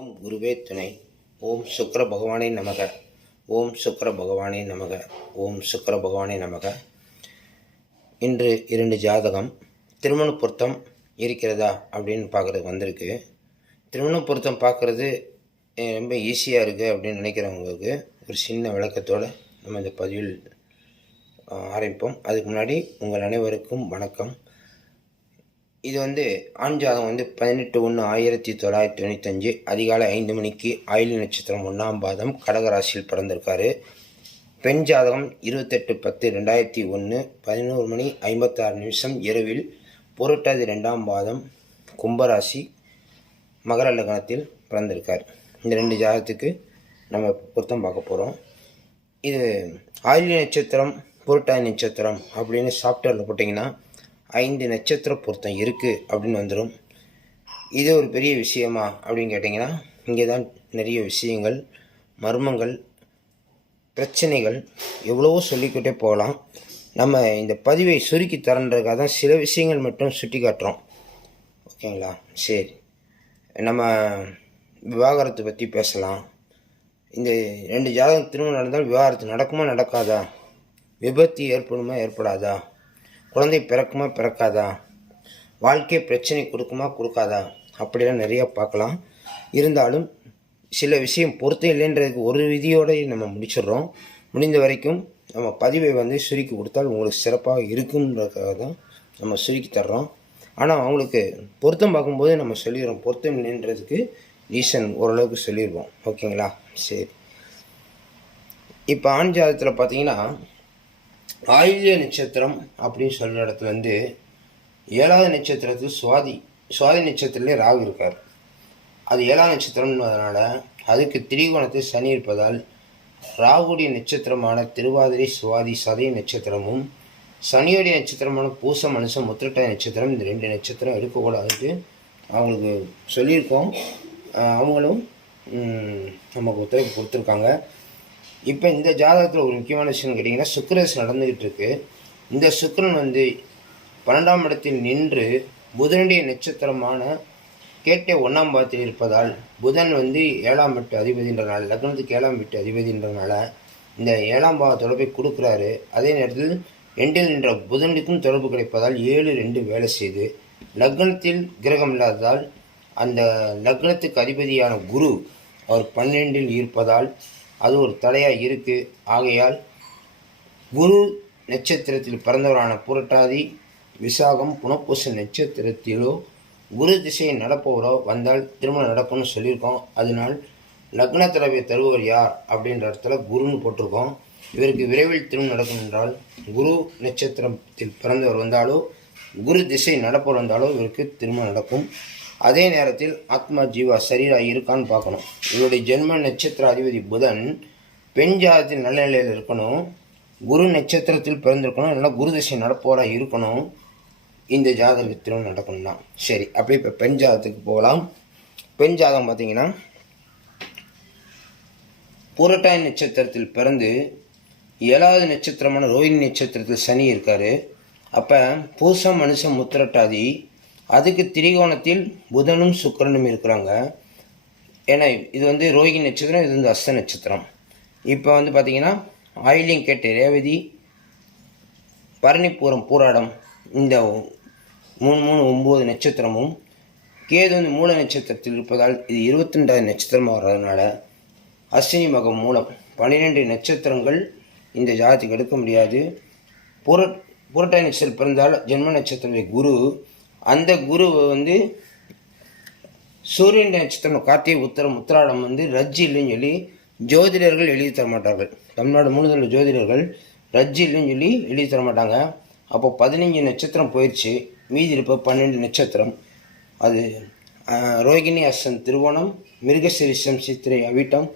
ஓம் குருவே துணை. ஓம் சுக்கர பகவானே நமக. ஓம் சுக்கர பகவானே நமக. ஓம் சுக்கர பகவானே நமக. இன்று இரண்டு ஜாதகம். திருமண பொருத்தம் இருக்கிறதா அப்படின்னு பார்க்குறது வந்திருக்கு. திருமண பொருத்தம் பார்க்குறது ரொம்ப ஈஸியாக இருக்குது அப்படின்னு நினைக்கிறவங்களுக்கு ஒரு சின்ன விளக்கத்தோடு நம்ம இந்த பதிவில் ஆரம்பிப்போம். அதுக்கு முன்னாடி உங்கள் அனைவருக்கும் வணக்கம். இது வந்து ஆண் ஜாதகம் வந்து பதினெட்டு ஒன்று ஆயிரத்தி தொள்ளாயிரத்தி தொண்ணூத்தஞ்சு அதிகாலை ஐந்து மணிக்கு ஆயுள் நட்சத்திரம் ஒன்றாம் பாதம் கடகராசியில் பிறந்திருக்காரு. பெண் ஜாதகம் இருபத்தெட்டு பத்து ரெண்டாயிரத்தி ஒன்று பதினோரு மணி ஐம்பத்தாறு நிமிஷம் இரவில் புரட்டாதி ரெண்டாம் பாதம் கும்பராசி மகர லக்னத்தில் பிறந்திருக்கார். இந்த ரெண்டு ஜாதகத்துக்கு நம்ம பொருத்தம் பார்க்க போகிறோம் இது ஆயுள் நட்சத்திரம் புரட்டாதி நட்சத்திரம் அப்படின்னு சாஃப்ட்வேரில் போட்டிங்கன்னா ஐந்து நட்சத்திர பொருத்தம் இருக்குது அப்படின்னு வந்துடும் இது ஒரு பெரிய விஷயமா அப்படின்னு கேட்டிங்கன்னா இங்கே தான் நிறைய விஷயங்கள் மர்மங்கள் பிரச்சனைகள் எவ்வளவோ சொல்லிக்கிட்டே போகலாம். நம்ம இந்த பதிவை சுருக்கி தரன்றதுக்காக தான் சில விஷயங்கள் மட்டும் சுட்டி காட்டுறோம். ஓகேங்களா? சரி. நம்ம விவாகரத்தை பற்றி பேசலாம். இந்த ரெண்டு ஜாதகம் திருமணம் நடந்தால் விவாகரத்து நடக்குமா நடக்காதா? விபத்து ஏற்படுமா ஏற்படாதா? குழந்தை பிறக்குமா பிறக்காதா? வாழ்க்கை பிரச்சனை கொடுக்குமா கொடுக்காதா? அப்படிலாம் நிறையா பார்க்கலாம். இருந்தாலும் சில விஷயம் பொருத்தம் இல்லைன்றதுக்கு ஒரு விதியோடு நம்ம முடிச்சிடுறோம். முடிந்த வரைக்கும் நம்ம பதிவை வந்து சுருக்கி கொடுத்தால் உங்களுக்கு சிறப்பாக இருக்குன்றதுக்காக தான் நம்ம சுருக்கி தர்றோம். ஆனால் அவங்களுக்கு பொருத்தம் பார்க்கும்போது நம்ம சொல்லிடுறோம். பொருத்தம் இல்லைன்றதுக்கு ரீசன் ஓரளவுக்கு சொல்லிடுவோம். ஓகேங்களா? சரி. இப்போ ஆண் ஜாதத்தில் பார்த்தீங்கன்னா ஆயில்ய நட்சத்திரம் அப்படின்னு சொல்கிற இடத்துல வந்து ஏழாவது நட்சத்திரத்துக்கு சுவாதி சுவாதி நட்சத்திரத்திலே ராகு இருக்கார். அது ஏழாவது நட்சத்திரம்ன்றதுனால அதுக்கு திரிகோணத்தில் சனி இருப்பதால் ராகுடைய நட்சத்திரமான திருவாதிரை சுவாதி சதய நட்சத்திரமும் சனியுடைய நட்சத்திரமான பூச மனுஷன் முத்திரட்டாய நட்சத்திரம் இந்த ரெண்டு நட்சத்திரம் எடுக்கக்கூடாதுன்ட்டு அவங்களுக்கு சொல்லியிருக்கோம். அவங்களும் நமக்கு ஒத்துழைப்பு கொடுத்துருக்காங்க. இப்போ இந்த ஜாதகத்தில் ஒரு முக்கியமான விஷயம் கேட்டிங்கன்னா சுக்கிரஸ் நடந்துக்கிட்டு இருக்கு இந்த சுக்கிரன் வந்து பன்னெண்டாம் இடத்தில் நின்று புதனுடைய நட்சத்திரமான கேட்டை ஒன்றாம் பாதத்தில் இருப்பதால் புதன் வந்து ஏழாம் எட்டு அதிபதின்றனால லக்னத்துக்கு ஏழாம் எட்டு அதிபதின்றனால இந்த ஏழாம் பாவ தொடர்பை கொடுக்குறாரு. அதே நேரத்தில் ரெண்டில் நின்ற புதனுக்கும் தொடர்பு கிடைப்பதால் ஏழு ரெண்டு வேலை செய்து லக்னத்தில் கிரகம் இல்லாததால் அந்த லக்னத்துக்கு அதிபதியான குரு அவர் பன்னெண்டில் இருப்பதால் அது ஒரு தடையாக இருக்குது ஆகையால் குரு நட்சத்திரத்தில் பிறந்தவரான புரட்டாதி விசாகம் புனப்பூச நட்சத்திரத்திலோ குரு திசையை நடப்பவரோ வந்தால் திருமணம் நடக்கும்னு சொல்லியிருக்கோம். அதனால் லக்ன தலைவை தருபவர் யார் அப்படின்ற இடத்துல குருன்னு போட்டிருக்கோம். இவருக்கு விரைவில் திருமணம் நடக்கும் என்றால் குரு நட்சத்திரத்தில் பிறந்தவர் வந்தாலோ குரு திசை நடப்பவர் வந்தாலோ இவருக்கு திருமணம் நடக்கும். அதே நேரத்தில் ஆத்மா ஜீவா சரீரா இருக்கான்னு பார்க்கணும். இவருடைய ஜென்ம நட்சத்திர அதிபதி புதன் பெண் ஜாதத்தில் நல்ல நிலையில் இருக்கணும். குரு நட்சத்திரத்தில் பிறந்திருக்கணும். இல்லைன்னா குரு திசை நடப்போரா இருக்கணும். இந்த ஜாதகத்திலும் நடக்கணும்னா. சரி அப்படியே இப்போ பெண் ஜாதகத்துக்கு போகலாம். பெண் ஜாதகம் பார்த்தீங்கன்னா புரட்டாய் நட்சத்திரத்தில் பிறந்து ஏழாவது நட்சத்திரமான ரோஹிணி நட்சத்திரத்தில் சனி இருக்கார். அப்போ பூசம் மனுஷம் முத்திரட்டாதி அதுக்கு திரிகோணத்தில் புதனும் சுக்கிரனும் இருக்கிறாங்க. ஏன்னா இது வந்து ரோஹிணி நட்சத்திரம் இது வந்து அஸ்த நட்சத்திரம். இப்போ வந்து பார்த்திங்கன்னா ஆயிலிங் கேட்ட ரேவதி பரணிப்பூரம் பூராடம் இந்த மூணு மூணு ஒம்பது நட்சத்திரமும் கேது வந்து மூல நட்சத்திரத்தில் இருப்பதால் இது இருபத்தி ரெண்டாவது நட்சத்திரமாக வர்றதுனால அஸ்வினி மகம் மூலம் பன்னிரெண்டு நட்சத்திரங்கள் இந்த ஜாதிக்கு எடுக்க முடியாது. புர புரட்டாய் நட்சத்திரம் பிறந்தால் ஜென்ம நட்சத்திரம் குரு அந்த குரு வந்து சூரியன் நட்சத்திரம் கார்த்திகை உத்தரம் உத்திராடம் வந்து ரஜ்ஜி இல்லைன்னு சொல்லி ஜோதிடர்கள் எழுதி தர மாட்டார்கள். தமிழ்நாடு முழுதல ஜோதிடர்கள் ரஜ்ஜி இல்லைன்னு சொல்லி எழுதி தர மாட்டாங்க. அப்போ பதினஞ்சு நட்சத்திரம் போயிடுச்சு மீதி இருப்ப பன்னெண்டு நட்சத்திரம். அது ரோகிணி அசன் திருவோணம் மிருகசிரிஷம் சித்திரை அவிட்டம்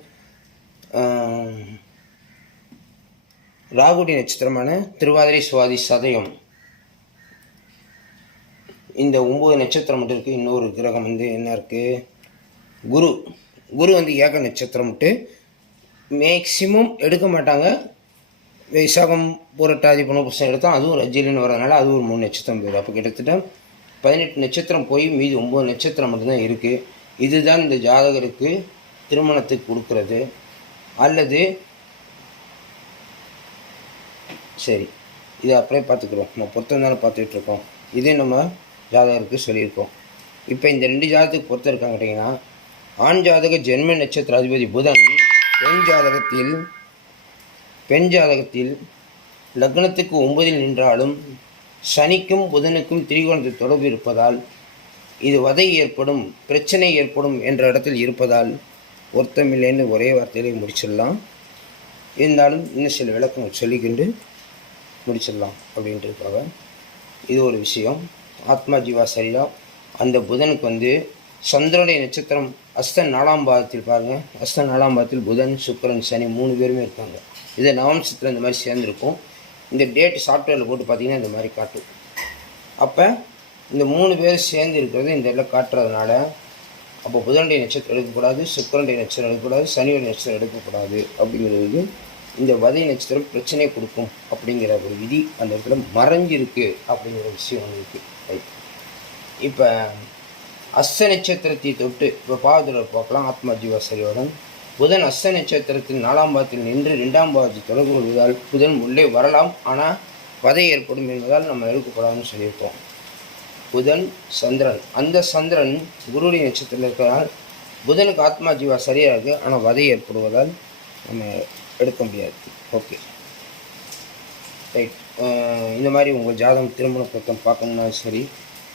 ராகுடி நட்சத்திரமான திருவாதிரை சுவாதி சதயம். இந்த ஒம்பது நட்சத்திரம் மட்டும் இருக்குது இன்னொரு கிரகம் வந்து என்ன இருக்குது குரு. குரு வந்து ஏக நட்சத்திரம் விட்டு மேக்சிமம் எடுக்க மாட்டாங்க. விசாகம் புரட்டாதி புனபுஷம் எடுத்தால் அதுவும் ரஜிலின்னு வரதுனால அது ஒரு மூணு நட்சத்திரம் போயிடும் அப்போ கிட்டத்தட்ட பதினெட்டு நட்சத்திரம் போய் மீதி ஒம்பது நட்சத்திரம் மட்டும்தான் இருக்குது இதுதான் இந்த ஜாதகருக்கு திருமணத்துக்கு கொடுக்கறது. அல்லது சரி இதை அப்படியே பார்த்துக்குறோம். நம்ம பொருத்தம் தானே பார்த்துட்ருக்கோம் இதே நம்ம ஜாதகருக்கு சொல்லியிருக்கோம். இப்போ இந்த ரெண்டு ஜாதகத்துக்கு பொறுத்திருக்காங்க இருக்காங்க கேட்டிங்கன்னா ஆண் ஜாதக ஜென்ம நட்சத்திர அதிபதி புதன் பெண் ஜாதகத்தில் பெண் ஜாதகத்தில் லக்னத்துக்கு ஒன்பதில் நின்றாலும் சனிக்கும் புதனுக்கும் திரிகோணத்தில் தொடர்பு இருப்பதால் இது வதை ஏற்படும் பிரச்சனை ஏற்படும் என்ற இடத்தில் இருப்பதால் ஒருத்தமில்லைன்னு ஒரே வார்த்தையிலே முடிச்சிடலாம். இருந்தாலும் இன்னும் சில விளக்கம் சொல்லிக்கொண்டு முடிச்சிடலாம் அப்படின்றதுக்காக இது ஒரு விஷயம். ஆத்மா ஜீவா சரீரா அந்த புதனுக்கு வந்து சந்திரனுடைய நட்சத்திரம் அஸ்த நாலாம் பாதத்தில் பாருங்கள் அஸ்த நாலாம் பாதத்தில் புதன் சுக்கிரன் சனி மூணு பேருமே இருக்காங்க. இது நவம்சத்தில் இந்த மாதிரி சேர்ந்துருக்கும். இந்த டேட் சாஃப்ட்வேரில் போட்டு பார்த்தீங்கன்னா இந்த மாதிரி காட்டும். அப்போ இந்த மூணு பேர் சேர்ந்து இருக்கிறது இந்த இடத்துல காட்டுறதுனால அப்போ புதனுடைய நட்சத்திரம் எடுக்கக்கூடாது சுக்கரனுடைய நட்சத்திரம் எடுக்கக்கூடாது சனியுடைய நட்சத்திரம் எடுக்கக்கூடாது அப்படிங்கிறது இந்த வதை நட்சத்திரம் பிரச்சனை கொடுக்கும் அப்படிங்கிற ஒரு விதி அந்த இடத்துல மறைஞ்சிருக்கு அப்படிங்கிற விஷயம் ஒன்று இருக்குது ரைட் இப்போ அஸ்த நட்சத்திரத்தை தொட்டு இப்போ பாவத்தில் பார்க்கலாம். ஆத்மா ஜீவா சரியோடன் புதன் அஸ்த நட்சத்திரத்தில் நாலாம் பாதத்தில் நின்று ரெண்டாம் பாதத்தில் தொடர்பு கொள்வதால் புதன் உள்ளே வரலாம். ஆனால் வதை ஏற்படும் என்பதால் நம்ம எடுக்கக்கூடாதுன்னு சொல்லியிருக்கோம். புதன் சந்திரன். அந்த சந்திரன் குருடைய நட்சத்திரத்தில் இருக்கிறதால் புதனுக்கு ஆத்மா ஜீவா சரியாக இருக்குது ஆனால் வதை ஏற்படுவதால் நம்ம எடுக்க முடியாது. ஓகே ரைட் இந்த மாதிரி உங்கள் ஜாதகம் திருமண பொருத்தம் பார்க்கணுன்னாலும் சரி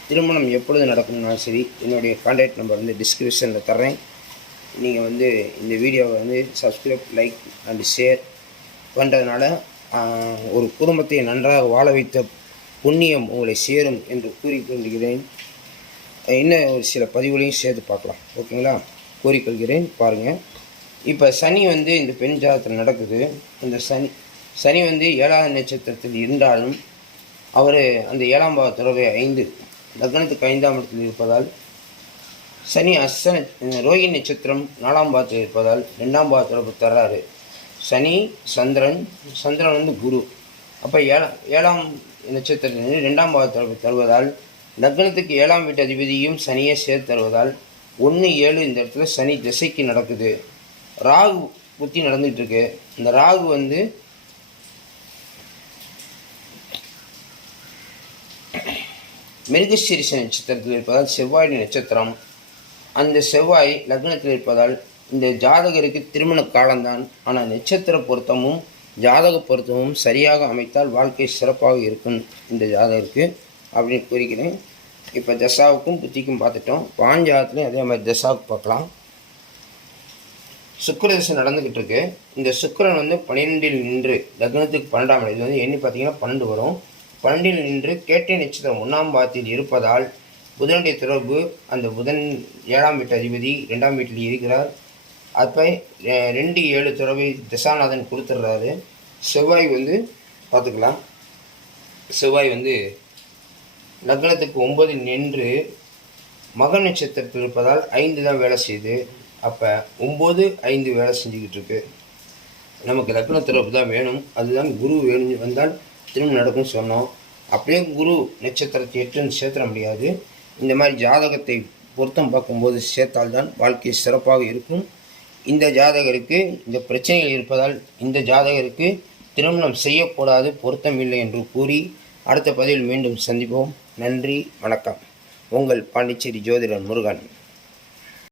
திருமணம் எப்பொழுது நடக்கணும்னாலும் சரி என்னுடைய கான்டாக்ட் நம்பர் வந்து டிஸ்கிரிப்ஷனில் தர்றேன். நீங்கள் வந்து இந்த வீடியோவை வந்து சப்ஸ்கிரைப் லைக் அண்ட் ஷேர் பண்ணுறதுனால ஒரு குடும்பத்தை நன்றாக வாழ வைத்த புண்ணியம் உங்களை சேரும் என்று கூறிக்கொள்கிறேன் இன்னும் ஒரு சில பதிவுகளையும் சேர்த்து பார்க்கலாம். ஓகேங்களா கூறிக்கொள்கிறேன் பாருங்கள் இப்போ சனி வந்து இந்த பெண் ஜாதகத்தில் நடக்குது. இந்த சனி சனி வந்து ஏழாவது நட்சத்திரத்தில் இருந்தாலும் அவர் அந்த ஏழாம் பாவ துறவை ஐந்து லக்னத்துக்கு ஐந்தாம் இடத்தில் இருப்பதால் சனி அஸ்த ரோஹி நட்சத்திரம் நாலாம் பாவத்தில் இருப்பதால் ரெண்டாம் பாவ தொடர்பு தர்றாரு சனி சந்திரன் சந்திரன் வந்து குரு. அப்போ ஏழாம் ஏழாம் நட்சத்திரத்தில் ரெண்டாம் பாவ தொடர்பு தருவதால் லக்னத்துக்கு ஏழாம் வீட்டு அதிபதியும் சனியை சேர்த்து தருவதால் ஒன்று ஏழு இந்த இடத்துல சனி திசைக்கு நடக்குது. ராகு புத்தி நடந்துகிட்டு இருக்கு இந்த ராகு வந்து மிருகசீரிச நட்சத்திரத்தில் இருப்பதால் செவ்வாய் நட்சத்திரம். அந்த செவ்வாய் லக்னத்தில் இருப்பதால் இந்த ஜாதகருக்கு திருமண காலம்தான். ஆனால் நட்சத்திர பொருத்தமும் ஜாதக பொருத்தமும் சரியாக அமைத்தால் வாழ்க்கை சிறப்பாக இருக்கும் இந்த ஜாதகருக்கு அப்படின்னு கூறிக்கிறேன். இப்போ தசாவுக்கும் புத்திக்கும் பார்த்துட்டோம். பாஞ்சாதத்துலையும் அதே மாதிரி தசாவுக்கு பார்க்கலாம். சுக்கிர நடந்துக்கிட்டு இருக்கு இந்த சுக்கரன் வந்து பன்னிரெண்டில் நின்று லக்னத்துக்கு பன்னெண்டாம் இது வந்து எண்ணி பார்த்தீங்கன்னா பன்னெண்டு வரும். பன்னெண்டில் நின்று கேட்டை நட்சத்திரம் ஒன்றாம் பாதத்தில் இருப்பதால் புதனுடைய தொடர்பு அந்த புதன் ஏழாம் வீட்டு அதிபதி ரெண்டாம் வீட்டில் இருக்கிறார். அப்போ ரெண்டு ஏழு தொடர்பை திசாநாதன் கொடுத்துட்றாரு. செவ்வாய் வந்து பார்த்துக்கலாம். செவ்வாய் வந்து லக்னத்துக்கு ஒன்பதில் நின்று மக நட்சத்திரத்தில் இருப்பதால் ஐந்து தான் வேலை செய்யுது. அப்போ ஒம்பது ஐந்து வேலை செஞ்சுக்கிட்டு இருக்கு நமக்கு லக்ன தொடர்பு தான் வேணும். அதுதான் குரு வேணும் வந்தால் திரும்ப நடக்கும்னு சொன்னோம். அப்படியே குரு நட்சத்திரத்தை எட்டுன்னு சேர்த்துட முடியாது. இந்த மாதிரி ஜாதகத்தை பொருத்தம் பார்க்கும்போது சேர்த்தால்தான் வாழ்க்கை சிறப்பாக இருக்கும். இந்த ஜாதகருக்கு இந்த பிரச்சனைகள் இருப்பதால் இந்த ஜாதகருக்கு திருமணம் செய்யக்கூடாது பொருத்தம் இல்லை என்று கூறி அடுத்த பதிவில் மீண்டும் சந்திப்போம். நன்றி வணக்கம். உங்கள் பாண்டிச்சேரி ஜோதிடர் முருகன்.